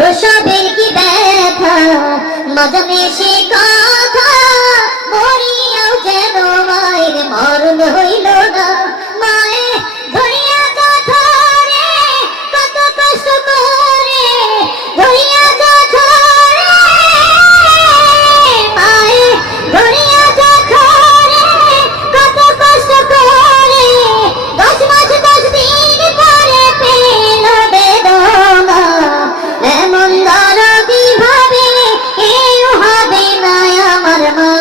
প্রসবের কি ব্যথা মজনে সে কথা মরিয়াও যেন মায়ের মরণ হইল না। মায়ে ধরিয়া কথা রে কত কষ্ট করে ধরিয়া কথা রে মায়ে ধরিয়া কথা রে কত কষ্ট করে 10 মাস 10 দিন পরে পেল বেদনা। এমন দরদি ভাবে কেউ হবে না আমার মা,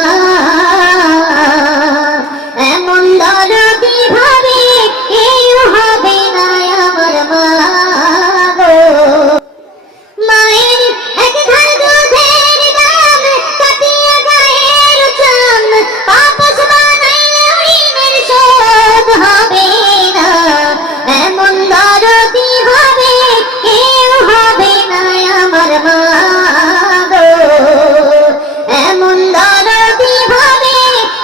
এমন দরদি ভাবে কেউ হবে না আমার মা গো। মায়ের এক ধার দুধের দাম কাটিয়া গায়ের চাম পাপস বানাইলে ঋণের শোধ হবে না। এমন দরদি ভাবে কেউ হবে না আমার মা গো, এমন দরদি ভাবে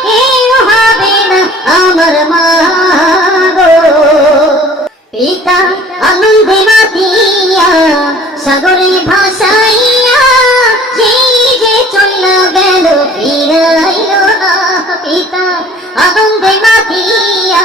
কেউ হবে না আমার মা গো। পিতা আনন্দে মাতিয়া সাগরে ভাসাইয়া সেই যে চল গেল ফিরাইল না। পিতা আনন্দে মাতিয়া